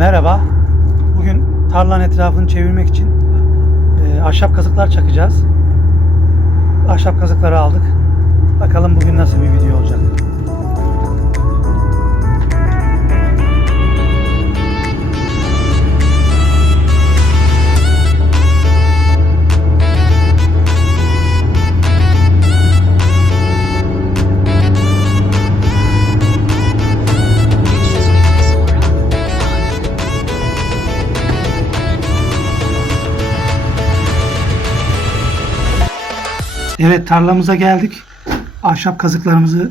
Merhaba. Bugün tarlanın etrafını çevirmek için e, ahşap kazıklar çakacağız. Ahşap kazıkları aldık. Bakalım bugün nasıl bir video olacak. Evet tarlamıza geldik. Ahşap kazıklarımızı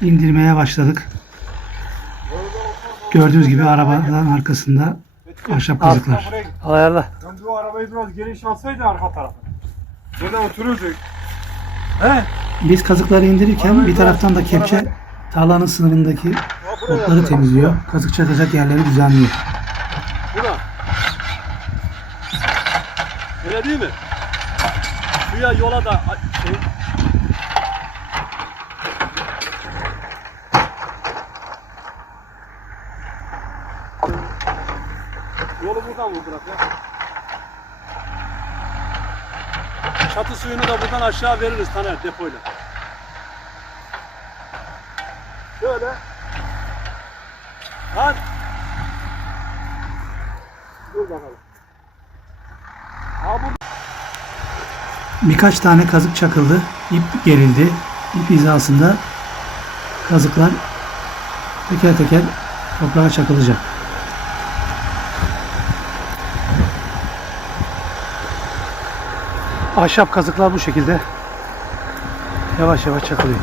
indirmeye başladık. Gördüğünüz gibi arabanın arkasında ahşap kazıklar. Ayarla. Ben bu arabayı biraz geniş alsaydı arka tarafa. Böyle otururduk. He? Biz kazıkları indirirken bir taraftan da kepçe tarlanın sınırındaki otları temizliyor. Kazık çakacak yerleri düzenliyor. Buna. Öyle değil mi? Suya yola da şey, Yolu buradan vurdurak ya. Çatı suyunu da buradan aşağı veririz Taner depoyla. Şöyle. Lan. Dur bakalım. Ha bu Birkaç tane kazık çakıldı. İp gerildi. İp hizasında kazıklar teker teker toprağa çakılacak. Ahşap kazıklar bu şekilde yavaş yavaş çakılıyor.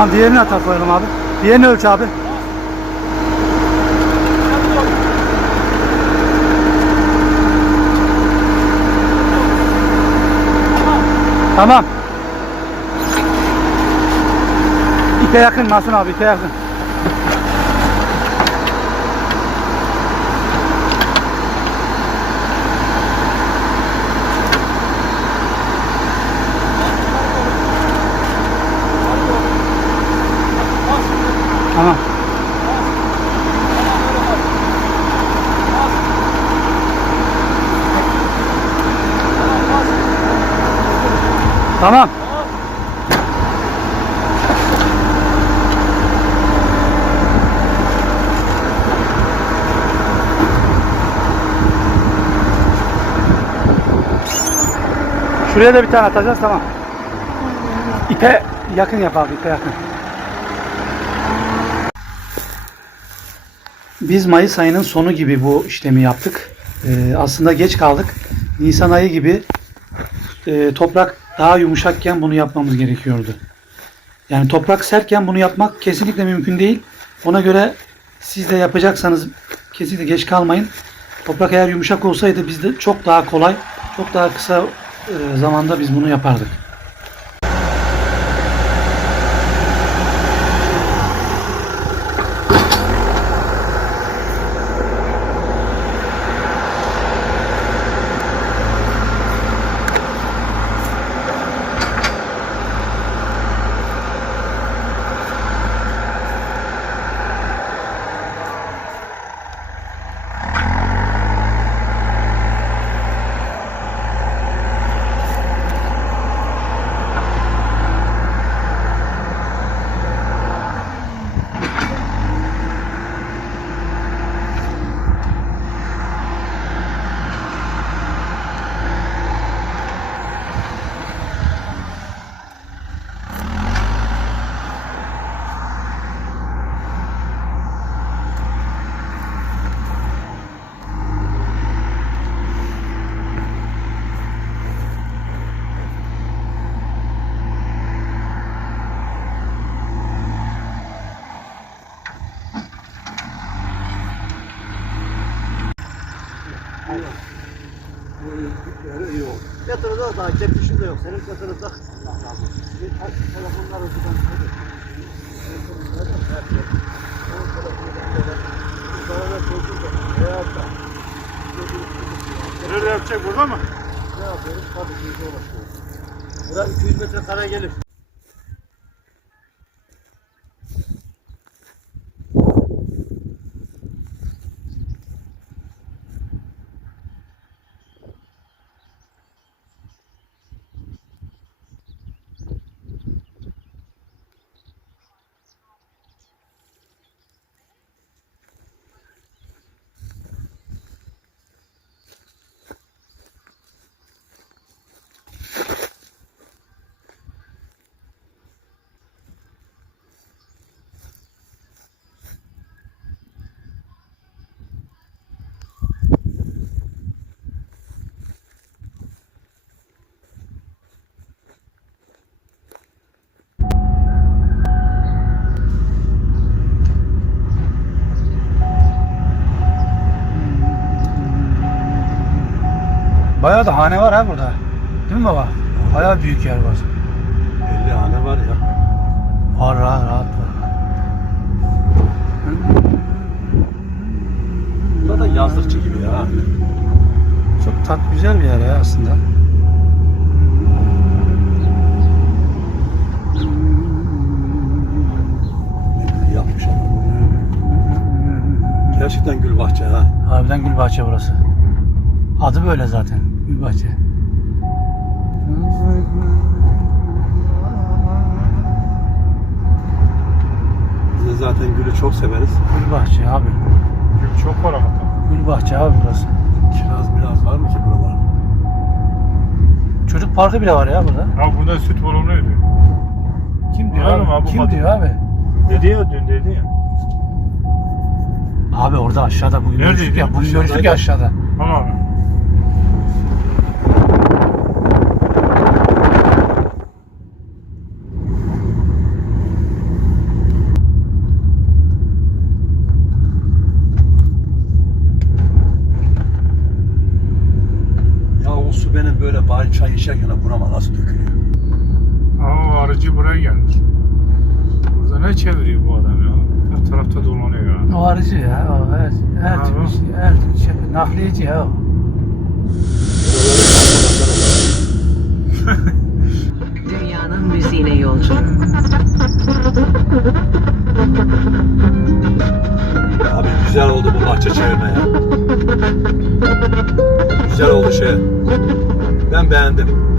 Tamam diğerini atar koyalım abi. Diğerini ölç abi. Tamam. İpe yakın Masum abi ipe yakın. Tamam. Şuraya da bir tane atacağız tamam. İpe yakın yap abi ipe yakın. Biz Mayıs ayının sonu gibi bu işlemi yaptık. Ee, aslında geç kaldık. Nisan ayı gibi e, toprak daha yumuşakken bunu yapmamız gerekiyordu. Yani toprak sertken bunu yapmak kesinlikle mümkün değil. Ona göre siz de yapacaksanız kesinlikle geç kalmayın. Toprak eğer yumuşak olsaydı biz de çok daha kolay, çok daha kısa e, zamanda biz bunu yapardık. Yatırıda da kepişin de yok. Senin yatırıda. Allah razı olsun. Bir kaç telefonlar ödeden hadi. Nerede yapacak burada mı? Ne yapıyoruz? Tabii ki ulaşıyoruz. Bura 200 metre kare gelir. Bayağı da hane var ha burada. Değil mi baba? Bayağı büyük yer var. 50 hane var ya. Var rahat rahat var. Burada da yazlıkçı gibi ya. Çok tat güzel bir yer ya aslında. Yapmış. Gerçekten gül bahçe ha. Harbiden Gülbahçe burası. Adı böyle zaten. Gülbahçe. Biz de zaten gülü çok severiz. Gülbahçe abi. Gül çok var ama. Gülbahçe abi burası. Kiraz biraz var mı ki buralarda? Çocuk parkı bile var ya burada. Ha bunda süt bulunuyordu. Kim diyor abi? abi Kim diyor abi? Dedi ya dün dedi ya. Abi orada aşağıda bugün Neredeydi? görüştük ya. Bugün görüştük ya aşağıda. Tamam abi. Ya o su benim böyle bari çay içerken burama nasıl dökülüyor? Arıcı buraya gelmiş. Burada ne çeviriyor bu adam ya? Her tarafta dolanıyor ya. O arıcı ya. O her, her türlü şey, her türlü şey. Nakliyeci ya o. Dünyanın müziğine yolcu. Abi güzel oldu bu bahçe çevirme ya. Güzel oldu şey. Ben beğendim.